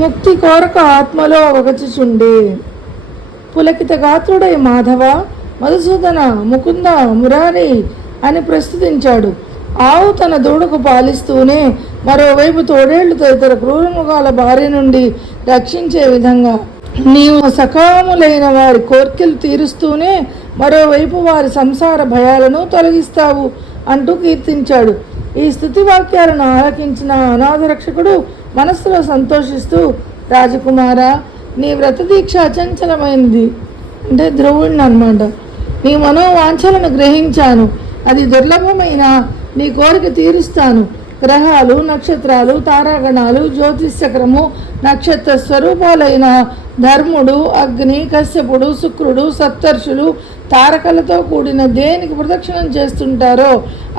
ముక్తి కోరక ఆత్మలో అవగచుచుండే. పులకిత గాత్రుడై మాధవ, మధుసూదన, ముకుంద, మురారి అని ప్రస్తుతించాడు. ఆవు తన దూడకు పాలిస్తూనే మరోవైపు తోడేళ్లతో ఇతర క్రూరమృగాల బారి నుండి రక్షించే విధంగా నీవు సకాములైన వారి కోర్కెలు తీరుస్తూనే మరోవైపు వారి సంసార భయాలను తొలగిస్తావు అంటూ కీర్తించాడు. ఈ స్తుతి వాక్యాలను ఆలకించిన అనాథరక్షకుడు మనస్సులో సంతోషిస్తూ, రాజకుమార, నీ వ్రతదీక్ష అచంచలమైంది, అంటే ధ్రువుడిని అన్నమాట. నీ మనోవాంఛలను గ్రహించాను, అది దుర్లభమైన నీ కోరిక తీరుస్తాను. గ్రహాలు, నక్షత్రాలు, తారాగణాలు, జ్యోతిశ్చక్రము, నక్షత్ర స్వరూపాలైన ధర్ముడు, అగ్ని, కశ్యపుడు, శుక్రుడు, సప్తర్షులు తారకలతో కూడిన దేనికి ప్రదక్షిణం చేస్తుంటారో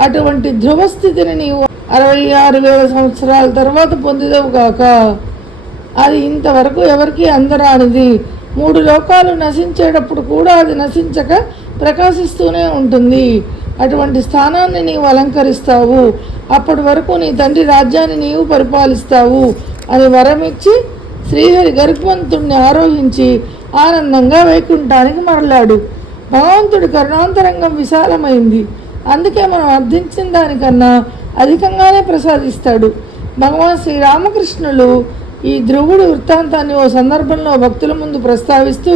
అటువంటి ధ్రువస్థితిని నీవు 66,000 సంవత్సరాల తర్వాత పొందిదవు గాక. అది ఇంతవరకు ఎవరికీ అందరానిది. 3 లోకాలు నశించేటప్పుడు కూడా అది నశించక ప్రకాశిస్తూనే ఉంటుంది. అటువంటి స్థానాన్ని నీవు అలంకరిస్తావు. అప్పటి వరకు నీ తండ్రి రాజ్యాన్ని నీవు పరిపాలిస్తావు అని వరమిచ్చి శ్రీహరి గరుత్మంతుడిని ఆరోహించి ఆనందంగా వైకుంఠానికి మరలాడు. భగవంతుడి కరుణాంతరంగం విశాలమైంది. అందుకే మనం అర్థించిన దానికన్నా అధికంగానే ప్రసాదిస్తాడు. భగవాన్ శ్రీరామకృష్ణులు ఈ ధ్రువుడి వృత్తాంతాన్ని ఓ సందర్భంలో భక్తుల ముందు ప్రస్తావిస్తూ,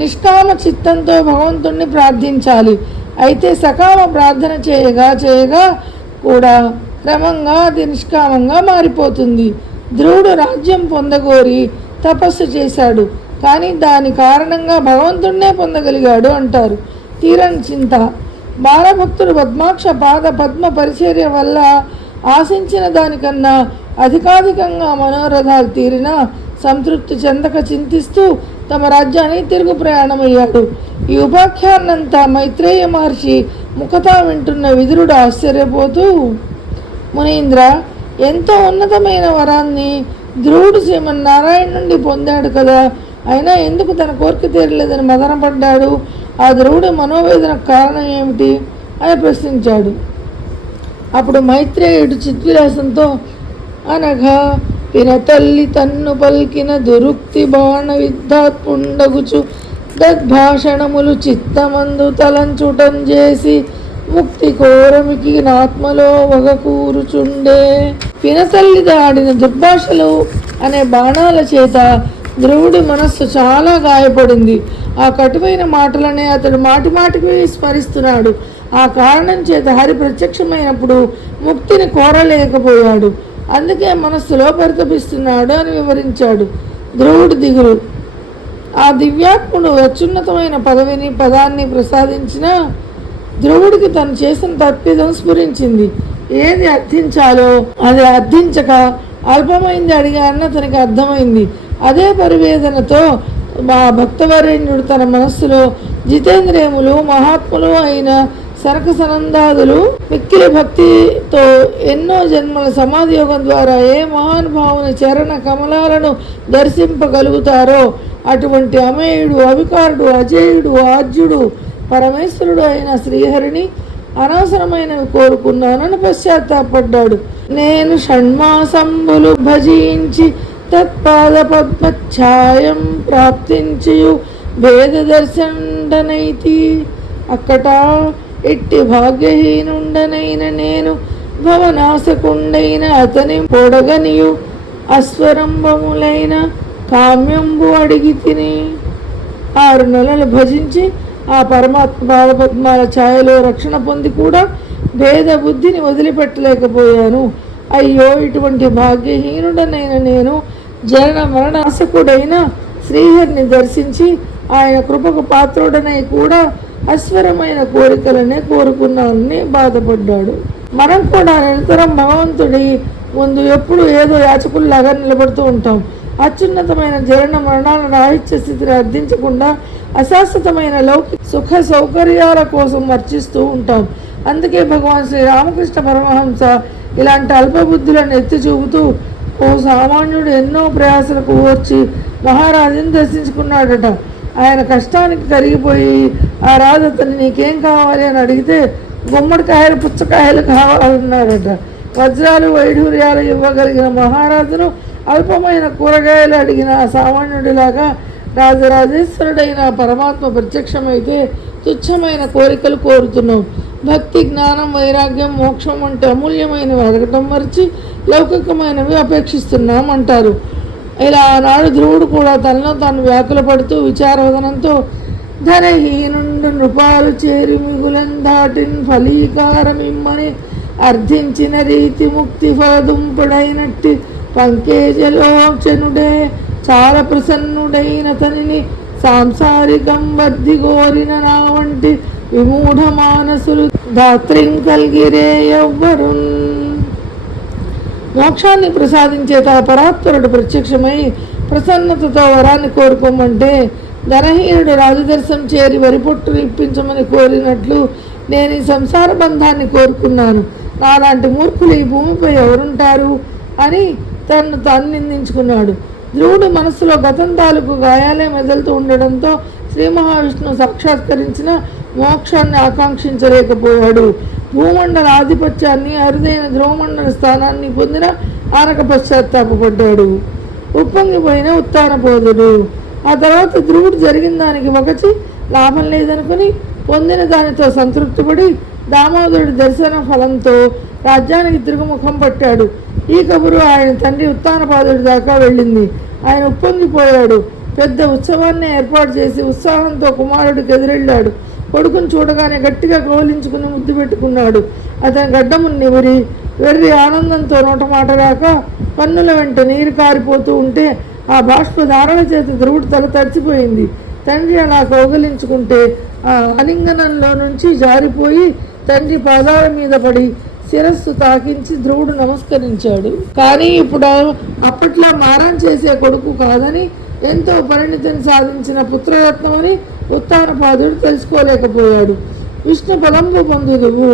నిష్కామ చిత్తంతో భగవంతుణ్ణి ప్రార్థించాలి. అయితే సకామ ప్రార్థన చేయగా కూడా క్రమంగా అది నిష్కామంగా మారిపోతుంది. ధ్రువుడు రాజ్యం పొందగోరి తపస్సు చేశాడు, కానీ దాని కారణంగా భగవంతుణ్ణే పొందగలిగాడు అంటారు. తీరని చింత. బాలభక్తుడు పద్మాక్ష పాద పద్మ పరిచర్య వల్ల ఆశించిన దానికన్నా అధికాధికంగా మనోరథాలు తీరిన సంతృప్తి చెందక చింతిస్తూ తమ రాజ్యానికి తిరుగు ప్రయాణమయ్యాడు. ఈ ఉపాఖ్యానంతా మైత్రేయ మహర్షి ముఖతా వింటున్న విదురుడు ఆశ్చర్యపోతూ, మునీంద్ర, ఎంతో ఉన్నతమైన వరాన్ని ధ్రువుడు శ్రీమన్నారాయణ నుండి పొందాడు కదా, అయినా ఎందుకు తన కోరిక తీరలేదని మదనపడ్డాడు? ఆ ధ్రువుడి మనోవేదనకు కారణం ఏమిటి అని ప్రశ్నించాడు. అప్పుడు మైత్రేయుడు చిద్విలాసంతో, అనగా పినతల్లి తన్ను పల్కిన దురుక్తి బాణ విద్ధాత్పుండగుచు దద్భాషణములు చిత్తమందు తలంచుటం చేసి ముక్తి కోరమికి నాత్మలో వగకూరుచుండే. పినతల్లి దాడిన దుర్భాషలు అనే బాణాల చేత ధ్రువుడి మనస్సు చాలా గాయపడింది. ఆ కటువైన మాటలనే అతడు మాటిమాటికి స్మరిస్తున్నాడు. ఆ కారణం చేత హరి ప్రత్యక్షమైనప్పుడు ముక్తిని కోరలేకపోయాడు. అందుకే మనస్సులో పరితపిస్తున్నాడు అని వివరించాడు. ధ్రువుడి దిగులు. ఆ దివ్యాత్ముడు అత్యున్నతమైన పదాన్ని ప్రసాదించిన ధ్రువుడికి తను చేసిన తప్పిదం స్ఫురించింది. ఏది అర్థించాలో అది అర్థించక అల్పమైంది అడిగారని అతనికి అర్థమైంది. అదే పరివేదనతో మా భక్తవరేణ్యుడు తన మనస్సులో జితేంద్రియములు మహాత్ములు అయిన సనక సనందాదులు మిక్కిలి భక్తితో ఎన్నో జన్మల సమాధి యోగం ద్వారా ఏ మహానుభావుని చరణ కమలాలను దర్శింపగలుగుతారో అటువంటి అమేయుడు, అవికారుడు, అజేయుడు, ఆద్యుడు, పరమేశ్వరుడు అయిన శ్రీహరిని అనవసరమైనవి కోరుకున్నానని పశ్చాత్తాపడ్డాడు. నేను షణ్మాసంబులు భజించి తత్పాద పద్మఛాయం ప్రాప్తించియు భేద దర్శనైతి. అక్కట ఎట్టి భాగ్యహీనుండనైన నేను భవనాశకుండైన అతని పొడగనియు అస్వరంభములైన కామ్యంబు అడిగి తిని 6 నెలలు భజించి ఆ పరమాత్మ పాదపద్మాల ఛాయలో రక్షణ పొంది కూడా భేద బుద్ధిని వదిలిపెట్టలేకపోయాను. అయ్యో, ఇటువంటి భాగ్యహీనుడనైన నేను జనన మరణాశకుడైన శ్రీహరిని దర్శించి ఆయన కృపకు పాత్రుడనై కూడా అస్వరమైన కోరికలనే కోరుకున్నానని బాధపడ్డాడు. మనం కూడా నిరంతరం భగవంతుడి ముందు ఎప్పుడు ఏదో యాచకుల్లాగా నిలబడుతూ ఉంటాం. అత్యున్నతమైన జనన మరణాల రాహిత్య స్థితిని అర్థించకుండా అశాశ్వతమైన లౌకిక సుఖ సౌకర్యాల కోసం వర్చిస్తూ ఉంటాం. అందుకే భగవాన్ శ్రీ రామకృష్ణ పరమహంస ఇలాంటి అల్పబుద్ధులను ఎత్తి చూపుతూ, ఓ సామాన్యుడు ఎన్నో ప్రయాసలకు వచ్చి మహారాజుని దర్శించుకున్నాడట. ఆయన కష్టానికి కరిగిపోయి ఆ రాజు అతన్ని నీకేం కావాలి అని అడిగితే గుమ్మడికాయలు, పుచ్చకాయలు కావాలన్నాడట. వజ్రాలు, వైఢూర్యాలు ఇవ్వగలిగిన మహారాజును అల్పమైన కూరగాయలు అడిగిన సామాన్యుడిలాగా రాజరాజేశ్వరుడైన పరమాత్మ ప్రత్యక్షమైతే తుచ్చమైన కోరికలు కోరుతున్నావు. భక్తి, జ్ఞానం, వైరాగ్యం, మోక్షం వంటి అమూల్యమైనవి అడగటం మరిచి లౌకికమైనవి అపేక్షిస్తున్నాం అంటారు. ఇలా ఆనాడు ధ్రువుడు కూడా తనలో తాను వ్యాకుల పడుతూ విచారవదనంతో ధనహీనుండు నృపాలు చేరి మిగులన్ దాటిన్ ఫలీకారమిమ్మని అర్థించిన రీతి ముక్తి ఫలదుంపుడైనట్టి పంకేజలోచనుడే చాలా ప్రసన్నుడైన తనిని సాంసారికం బద్ధి కోరిన నా వంటి విమూఢ మానసులు దాత్రిం కల్గిరే ఎవ్వరున్. మోక్షాన్ని ప్రసాదించే తా పరాత్పరుడు ప్రత్యక్షమై ప్రసన్నతతో వరాన్ని కోరుకోమంటే ధనహీనుడు రాజదర్శనం చేరి వరిపొట్టును ఇప్పించమని కోరినట్లు నేను ఈ సంసార బంధాన్ని కోరుకున్నాను. నాలాంటి మూర్ఖులు ఈ భూమిపై ఎవరుంటారు అని తను తాను నిందించుకున్నాడు. ధ్రువుడు మనస్సులో గతం తాలూకు గాయాలే మెదలుతూ ఉండడంతో శ్రీ మహావిష్ణువు సాక్షాత్కరించిన మోక్షాన్ని ఆకాంక్షించలేకపోయాడు. భూమండల ఆధిపత్యాన్ని, అరుదైన ధ్రువమండల స్థానాన్ని పొందిన ఆనక పశ్చాత్తాపడ్డాడు. ఉప్పొంగిపోయిన ఉత్తానపోదుడు. ఆ తర్వాత ధ్రువుడు జరిగిన దానికి ఒకచి లాభం లేదనుకుని పొందిన దానితో సంతృప్తిపడి దామోదరుడి దర్శన ఫలంతో రాజ్యానికి తిరుగుముఖం పట్టాడు. ఈ కబురు ఆయన తండ్రి ఉత్తానపాదుడి దాకా వెళ్ళింది. ఆయన ఉప్పొంగిపోయాడు. పెద్ద ఉత్సవాన్ని ఏర్పాటు చేసి ఉత్సాహంతో కుమారుడికి ఎదురెళ్ళాడు. కొడుకును చూడగానే గట్టిగా కౌలించుకుని ముద్దు పెట్టుకున్నాడు. అతని గడ్డము నిమిరి వెర్రి ఆనందంతో నోటమాట రాక కన్నుల వెంట నీరు కారిపోతూ ఉంటే ఆ బాష్పధారణ చేత ధ్రువుడు తల తడిచిపోయింది. తండ్రి అలా కౌగలించుకుంటే ఆ ఆలింగనంలో నుంచి జారిపోయి తండ్రి పాదాల మీద పడి శిరస్సు తాకించి ధ్రువుడు నమస్కరించాడు. కానీ ఇప్పుడు అప్పట్లో మారం చేసే కొడుకు కాదని, ఎంతో పరిణితిని సాధించిన పుత్రరత్నమని ఉత్తానపాదుడు తెలుసుకోలేకపోయాడు. విష్ణు బలంబు పొందుదువు.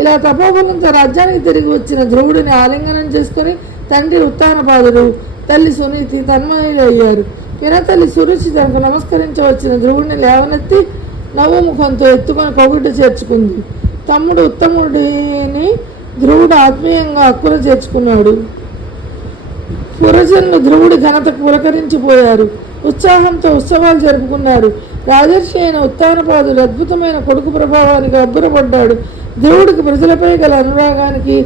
ఇలా తపోబలంతో రాజ్యానికి తిరిగి వచ్చిన ధ్రువుడిని ఆలింగనం చేసుకుని తండ్రి ఉత్తానపాదుడు, తల్లి సునీతి తన్మయులయ్యారు. పినతల్లి సురుచి తనకు నమస్కరించవచ్చిన ధ్రువుడిని లేవనెత్తి నవ్వు ముఖంతో ఎత్తుకొని కౌగిట చేర్చుకుంది. తమ్ముడు ఉత్తముడిని ధ్రువుడు ఆత్మీయంగా హక్కున చేర్చుకున్నాడు. పురజనులు ధ్రువుడి ఘనతకు పులకరించిపోయారు. ఉత్సాహంతో ఉత్సవాలు జరుపుకున్నారు. రాజర్షి అయిన ఉత్తానపాదుడు అద్భుతమైన కొడుకు ప్రభావానికి అబ్బురపడ్డాడు. ధ్రువుడికి ప్రజలపై గల అనురాగానికి,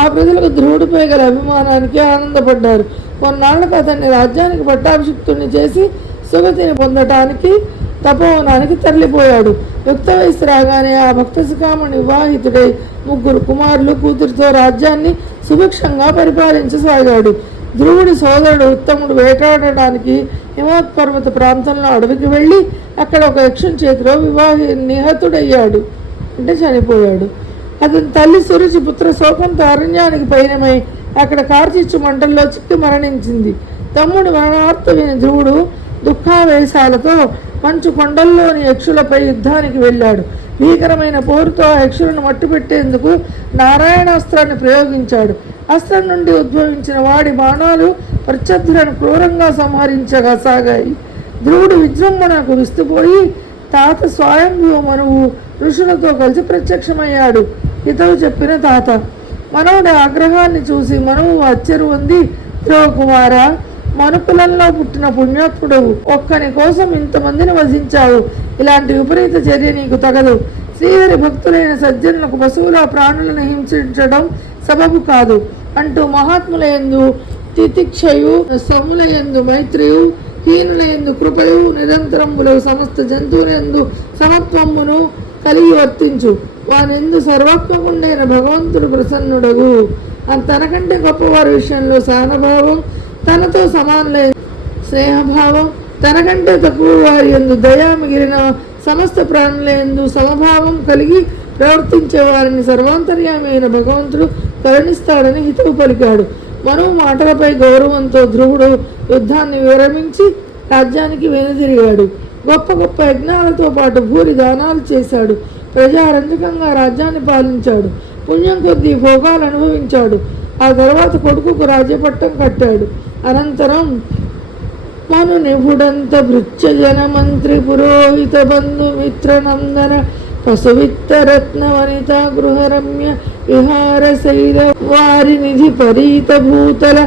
ఆ ప్రజలకు ధ్రువుడిపై గల అభిమానానికి ఆనందపడ్డారు. కొన్నాళ్లకు అతన్ని రాజ్యానికి పట్టాభిషిక్తుడిని చేసి సుగతిని పొందటానికి తపోవనానికి తరలిపోయాడు. యుక్త వయసు రాగానే ఆ భక్త శిఖామణి వివాహితుడై 3 కుమారులు, కూతురితో రాజ్యాన్ని సుభిక్షంగా పరిపాలించసాగాడు. ధ్రువుడి సోదరుడు ఉత్తముడు వేటాడడానికి హిమవత్పర్వత ప్రాంతంలో అడవికి వెళ్ళి అక్కడ ఒక యక్షుని చేతిలో నిహతుడయ్యాడు, అంటే చనిపోయాడు. అతని తల్లి సురుచి పుత్ర శోకంతో అరణ్యానికి పయనమై అక్కడ కార్చిచ్చు మంటల్లో చిక్కి మరణించింది. తమ్ముడు మరణవార్త విని ధ్రువుడు దుఃఖావేశాలతో మంచు కొండల్లోని యక్షులపై యుద్ధానికి వెళ్ళాడు. భీకరమైన పోరుతో ఆ యక్షులను మట్టిపెట్టేందుకు నారాయణాస్త్రాన్ని ప్రయోగించాడు. అస్త్రం నుండి ఉద్భవించిన వాడి బాణాలు ప్రత్యర్థులను క్రూరంగా సంహరించసాగాయి. ధ్రువుడు విజృంభణకు విస్తుపోయి తాత స్వయంభూ మనువు ఋషులతో కలిసి ప్రత్యక్షమయ్యాడు. హితవు చెప్పిన తాత. మనవుడి ఆగ్రహాన్ని చూసి మనువు ఆశ్చర్య పొంది, ధ్రువ కుమార, మనుకులంలో పుట్టిన పుణ్యాత్ముడవు, ఒక్కని కోసం ఇంతమందిని వధించావు. ఇలాంటి విపరీత చర్య నీకు తగదు. శ్రీహరి భక్తులైన సజ్జనులకు పశువుల ప్రాణులను హింసించడం సబబు కాదు అంటూ మహాత్ములయందు తితిక్షయు, సములయందు మైత్రియు, హీనులయందు కృపయు, నిరంతరములు సమస్త జంతువులందు సమత్వమును కలిగి వర్తించు. వానెందు సర్వాత్మకుండైన భగవంతుడు ప్రసన్నుడగు. తనకంటే గొప్పవారి విషయంలో సహనభావం, తనతో సమానులైన స్నేహభావం, తనకంటే తక్కువ వారి యందు దయా, మిగిలిన సమస్త ప్రాణులందు సమభావం కలిగి ప్రవర్తించే వారిని సర్వాంతర్యామి అయిన భగవంతుడు కరుణిస్తాడని హితవు పలికాడు. మనువు మాటలపై గౌరవంతో ధ్రువుడు యుద్ధాన్ని విరమించి రాజ్యానికి వెనుదిరిగాడు. గొప్ప గొప్ప యజ్ఞాలతో పాటు భూరి దానాలు చేశాడు. ప్రజారంజకంగా రాజ్యాన్ని పాలించాడు. పుణ్యం కొద్దీ భోగాలు అనుభవించాడు. ఆ తర్వాత కొడుకుకు రాజ్యపట్టం కట్టాడు. అనంతరం మను నిపుడంత భృత్యజన మంత్రి పురోహిత బంధు మిత్రనందన పశువిత్త రత్న వనిత గృహరమ్య విహార శైల వారి నిధి పరీత భూతల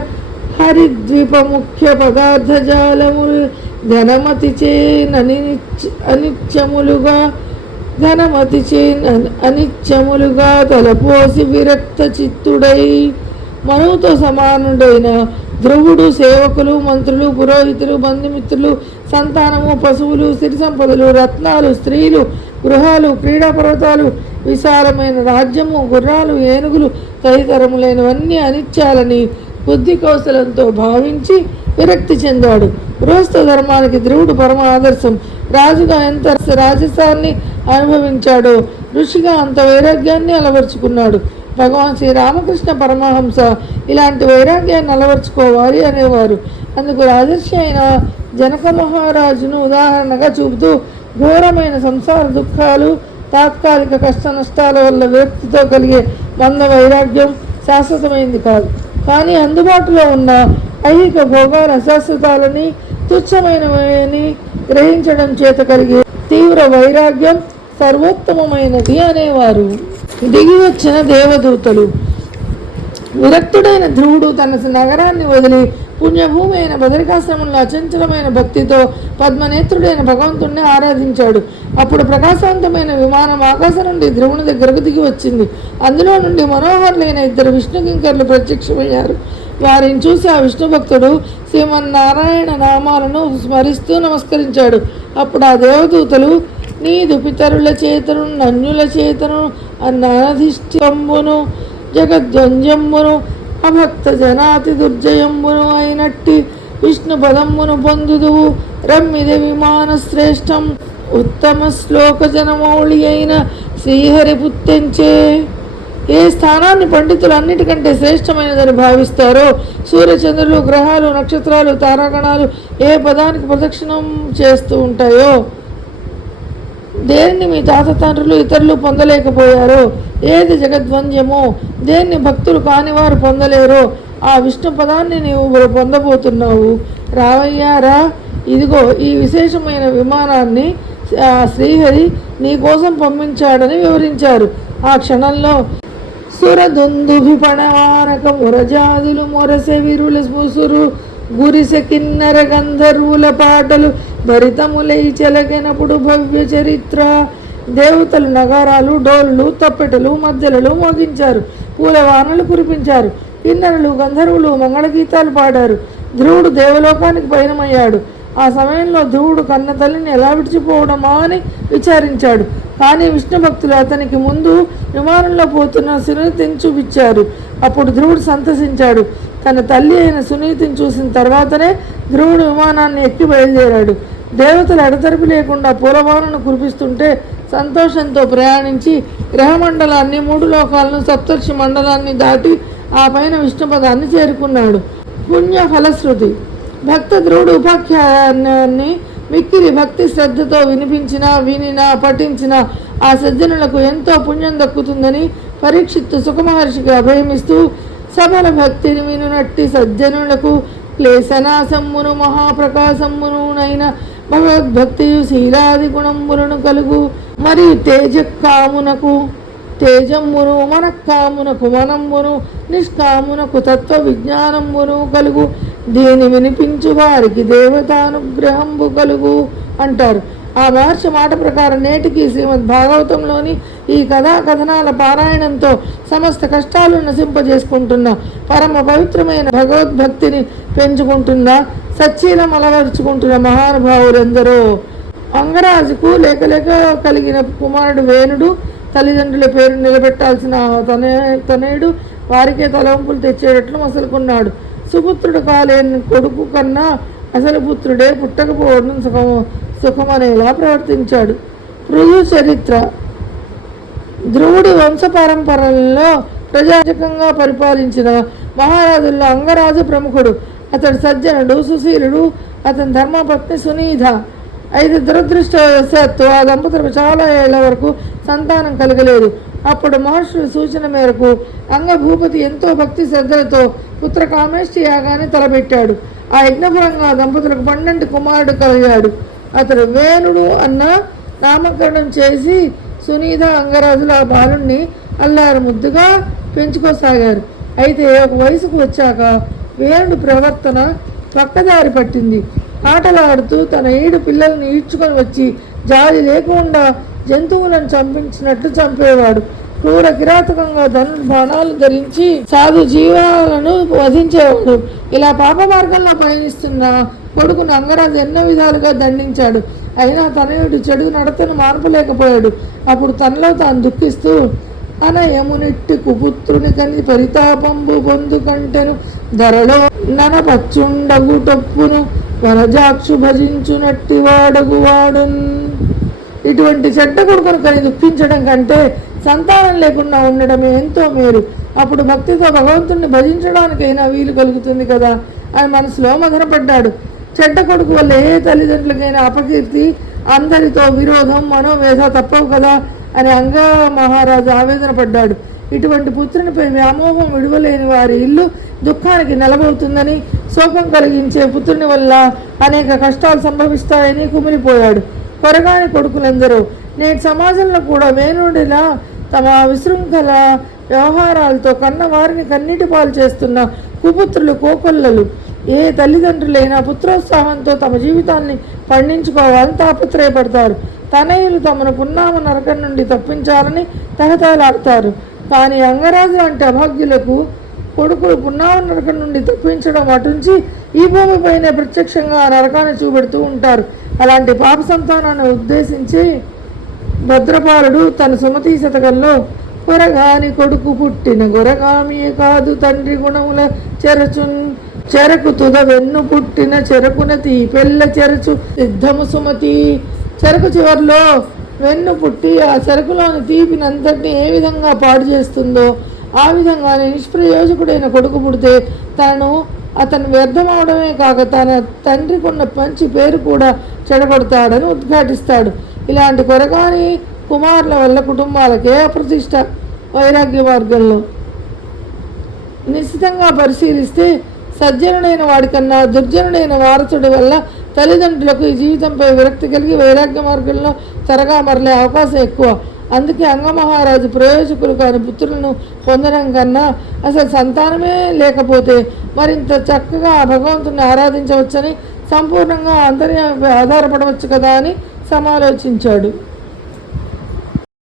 హరిద్వీప ముఖ్య పదార్థజాలముల్ ఘనమతిచే అనిత్యములుగా అనిత్యములుగా తలపోసి విరక్త చిత్తుడై మనువుతో సమానుడైన ధ్రువుడు సేవకులు, మంత్రులు, పురోహితులు, బంధుమిత్రులు, సంతానము, పశువులు, సిరి సంపదలు, రత్నాలు, స్త్రీలు, గృహాలు, క్రీడా పర్వతాలు, విశాలమైన రాజ్యము, గుర్రాలు, ఏనుగులు తదితరములైనవన్నీ అనిత్యాలని బుద్ధి కౌశలంతో భావించి విరక్తి చెందాడు. గృహస్థ ధర్మానికి ధ్రువుడు పరమ ఆదర్శం. రాజుగా ఎంత రాజసాన్ని అనుభవించాడో ఋషిగా అంత వైరాగ్యాన్ని అలవర్చుకున్నాడు. భగవాన్ శ్రీ రామకృష్ణ పరమహంస ఇలాంటి వైరాగ్యాన్ని అలవర్చుకోవాలి అనేవారు. అందుకు రాజర్షి అయిన జనక మహారాజును ఉదాహరణగా చూపుతూ, ఘోరమైన సంసార దుఃఖాలు, తాత్కాలిక కష్ట నష్టాల వల్ల వ్యక్తితో కలిగే మంద వైరాగ్యం శాశ్వతమైంది కాదు. కానీ అందుబాటులో ఉన్న ఐహిక భోగాల అశాశ్వతాలని, తుచ్చమైనవని గ్రహించడం చేత కలిగే తీవ్ర వైరాగ్యం సర్వోత్తమమైనది అనేవారు. దిగి వచ్చిన దేవదూతలు. విరక్తుడైన ధ్రువుడు తన నగరాన్ని వదిలి పుణ్యభూమి అయిన బదరికాశ్రమంలో అచంచలమైన భక్తితో పద్మనేత్రుడైన భగవంతుణ్ణి ఆరాధించాడు. అప్పుడు ప్రకాశవంతమైన విమానం ఆకాశం నుండి ధ్రువుని దగ్గరకు దిగి వచ్చింది. అందులో నుండి మనోహరులైన ఇద్దరు విష్ణుకింకర్లు ప్రత్యక్షమయ్యారు. వారిని చూసి ఆ విష్ణు భక్తుడు శ్రీమన్నారాయణ నామాలను స్మరిస్తూ నమస్కరించాడు. అప్పుడు ఆ దేవదూతలు, నీదు పితరుల చేతను నన్యుల చేతను అన్నధిష్ఠంబును జగద్వంజంబును అభక్త జనాతి దుర్జయంబును అయినట్టి విష్ణు పదమ్మును పొందుదువు. రమ్మిది విమాన శ్రేష్టం ఉత్తమ శ్లోక జనమౌళి అయిన శ్రీహరి పుత్తించే. ఏ స్థానాన్ని పండితులు అన్నిటికంటే శ్రేష్టమైనదని భావిస్తారో, సూర్యచంద్రులు, గ్రహాలు, నక్షత్రాలు, తారాగణాలు ఏ పదానికి ప్రదక్షిణం చేస్తూ ఉంటాయో, దేన్ని మీ తాత తండ్రులు ఇతరులు పొందలేకపోయారో, ఏది జగద్వంద్యమో, దేన్ని భక్తులు కానివారు పొందలేరో ఆ విష్ణు పదాన్ని నీవు పొందబోతున్నావు. రావయ్యారా, ఇదిగో ఈ విశేషమైన విమానాన్ని శ్రీహరి నీ కోసం పంపించాడని వివరించారు. ఆ క్షణంలో సురదుందుభిపణవానక మురజాదులు మొరసె విరుల ముసురు గురిసె కిన్నర గంధర్వుల పాటలు భరితములై చెలగెనప్పుడు భవ్య చరిత్ర. దేవతలు నగారాలు, డోళ్ళు, తప్పెటలు, మద్దెలలు మోగించారు. పూలవానలు కురిపించారు. కిన్నరులు, గంధర్వులు మంగళగీతాలు పాడారు. ధ్రువుడు దేవలోకానికి పయనమయ్యాడు. ఆ సమయంలో ధ్రువుడు కన్న తల్లిని ఎలా విడిచిపోవడమా అని విచారించాడు. కానీ విష్ణు భక్తులు అతనికి ముందు విమానంలో పోతున్న సునీతిని చూపించారు. అప్పుడు ధ్రువుడు సంతసించాడు. తన తల్లి అయిన సునీతిని చూసిన తర్వాతనే ధ్రువుడు విమానాన్ని ఎక్కి బయలుదేరాడు. దేవతలు ఎడతెరిపి లేకుండా పూలవానను కురిపిస్తుంటే సంతోషంతో ప్రయాణించి గ్రహమండలాన్ని, 3 లోకాలను, సప్తర్షి మండలాన్ని దాటి ఆ పైన విష్ణుపదాన్ని చేరుకున్నాడు. పుణ్య ఫలశ్రుతి. భక్త ధ్రువుడు ఉపాఖ్యానాన్ని మిక్కిరి భక్తి శ్రద్ధతో వినినా పఠించిన ఆ సజ్జనులకు ఎంతో పుణ్యం దక్కుతుందని పరీక్షిత్తు సుఖమహర్షికి అభయమిస్తూ, సబల భక్తిని వినునట్టి సజ్జనులకు క్లేశనాశమ్మును మహాప్రకాశమ్మునునైన భగవద్భక్తియు శీలాది గుణంబులను కలుగు. మరియు తేజమ్మును మనక్కామునకు మనంబును నిష్కామునకు తత్వ విజ్ఞానంబును కలుగు. దీని వినిపించు వారికి దేవతానుగ్రహంబు కలుగు అంటారు. ఆ మహర్షి మాట ప్రకారం నేటికి శ్రీమద్ భాగవతంలోని ఈ కథనాల పారాయణంతో సమస్త కష్టాలు నశింపజేసుకుంటున్న, పరమ పవిత్రమైన భగవద్భక్తిని పెంచుకుంటున్న, సచ్చీలం అలవరుచుకుంటున్న మహానుభావులందరూ. అంగరాజుకు లేక కలిగిన కుమారుడు వేణుడు తల్లిదండ్రుల పేరు నిలబెట్టాల్సిన తనయుడు వారికే తలవంపులు తెచ్చేటట్లు మసలుకున్నాడు. సుపుత్రుడు కాలేని కొడుకు కన్నా అసలు పుత్రుడే పుట్టకపోవడం సుఖమనేలా ప్రవర్తించాడు. పృథు చరిత్ర. ధ్రువుడి వంశపరంపరలలో ప్రజాజకంగా పరిపాలించిన మహారాజుల్లో అంగరాజు ప్రముఖుడు. అతడు సజ్జనుడు, సుశీలుడు. అతని ధర్మపత్ని సునీధ. అయితే దురదృష్టవశాత్తు ఆ దంపతులకు చాలా ఏళ్ల వరకు సంతానం కలగలేదు. అప్పుడు మహర్షుల సూచన మేరకు అంగభూపతి ఎంతో భక్తి శ్రద్ధలతో పుత్రకామేష్టి యాగాన్ని తలపెట్టాడు. ఆ యజ్ఞపరంగా దంపతులకు 12 కుమారుడు కలిగాడు. అతడు వేణుడు అన్న నామకరణం చేసి సునీధ, అంగరాజులు ఆ బాలుణ్ణి అల్లారు ముద్దుగా పెంచుకోసాగారు. అయితే ఒక వయసుకు వచ్చాక వేణుడి ప్రవర్తన పక్కదారి పట్టింది. ఆటలాడుతూ తన 7 పిల్లల్ని ఈడ్చుకొని వచ్చి జాలి లేకుండా జంతువులను చంపించినట్లు చంపేవాడు. క్రూర కిరాతకంగా బాణాలు ధరించి సాధు జీవాలను వధించేవాడు. ఇలా పాప మార్గంలో పయనిస్తున్న కొడుకును అంగరాజు ఎన్నో విధాలుగా దండించాడు. అయినా తనయుడు చెడు నడతను మానపలేకపోయాడు. అప్పుడు తనలో తాను దుఃఖిస్తూ అనయమునిట్టి కుపుత్రుని కని పరితాపంబు పొందు కంటెను ధరలో ననపచ్చుండగు టొప్పును వరజాక్షు భజించునట్టి వాడగువాడున్. ఇటువంటి చెడ్డ కొడుకును కని దుఃఖించడం కంటే సంతానం లేకుండా ఉండడమే ఎంతో మేలు. అప్పుడు భక్తితో భగవంతుణ్ణి భజించడానికైనా వీలు కలుగుతుంది కదా అని మనసులో మదనపడ్డాడు. చెడ్డ కొడుకు వల్ల ఏ తల్లిదండ్రులకైనా అపకీర్తి, అందరితో విరోధం, మనోవేధ తప్పవు కదా అని అంగ మహారాజు ఆవేదన పడ్డాడు. ఇటువంటి పుత్రునిపై వ్యామోహం విడువలేని వారి ఇల్లు దుఃఖానికి నెలబవుతుందని, శోకం కలిగించే పుత్రుని వల్ల అనేక కష్టాలు సంభవిస్తాయని కుమిలిపోయాడు. కొరగాని కొడుకులందరూ నేటి సమాజంలో కూడా వేణుడిలా తమ విశృంఖల వ్యవహారాలతో కన్నవారిని కన్నీటి పాలు చేస్తున్న కుపుత్రులు కోకొల్లలు. ఏ తల్లిదండ్రులైనా పుత్రోత్సాహంతో తమ జీవితాన్ని పండించుకోవాలని తాపత్రయపడతారు. తనయులు తమను పున్నామ నరకం నుండి తప్పించాలని తహతలాడతారు. కానీ అంగరాజు లాంటి అభాగ్యులకు కొడుకులు పున్నామ నరకం నుండి తప్పించడం అటుంచి ఈ భూమిపైనే ప్రత్యక్షంగా ఆ నరకాన్ని చూపెడుతూ ఉంటారు. అలాంటి పాప సంతానాన్ని ఉద్దేశించి భద్రపాలుడు తన సుమతీ శతకంలో కొరగాని కొడుకు పుట్టిన గొరగామియే కాదు తండ్రి గుణముల చెరకు తుద వెన్ను పుట్టిన చెరకున తీపెల్ల చెరచు సిద్ధము సుమతి. చెరకు చివరిలో వెన్ను పుట్టి ఆ చెరకులోని తీపినంతటిని ఏ విధంగా పాడు చేస్తుందో ఆ విధంగానే నిష్ప్రయోజకుడైన కొడుకు పుడితే అతను వ్యర్థమవడమే కాక తన తండ్రికున్న మంచి పేరు కూడా చెడగొడతాడని ఉద్ఘాటిస్తాడు. ఇలాంటి కొరగాని కుమారుల వల్ల కుటుంబాలకే అప్రతిష్ట. వైరాగ్య మార్గంలో నిశ్చితంగా పరిశీలిస్తే సజ్జనుడైన వాడికన్నా దుర్జనుడైన వారసుడి వల్ల తల్లిదండ్రులకు ఈ జీవితంపై విరక్తి కలిగి వైరాగ్య మార్గంలో త్వరగా మరలే అవకాశం ఎక్కువ. అందుకే అంగమహారాజు ప్రయోజకులు కాని పుత్రులను పొందడం కన్నా అసలు సంతానమే లేకపోతే మరింత చక్కగా భగవంతుని ఆరాధించవచ్చని, సంపూర్ణంగా అంతర్యామిపై ఆధారపడవచ్చు కదా అని సమాలోచించాడు.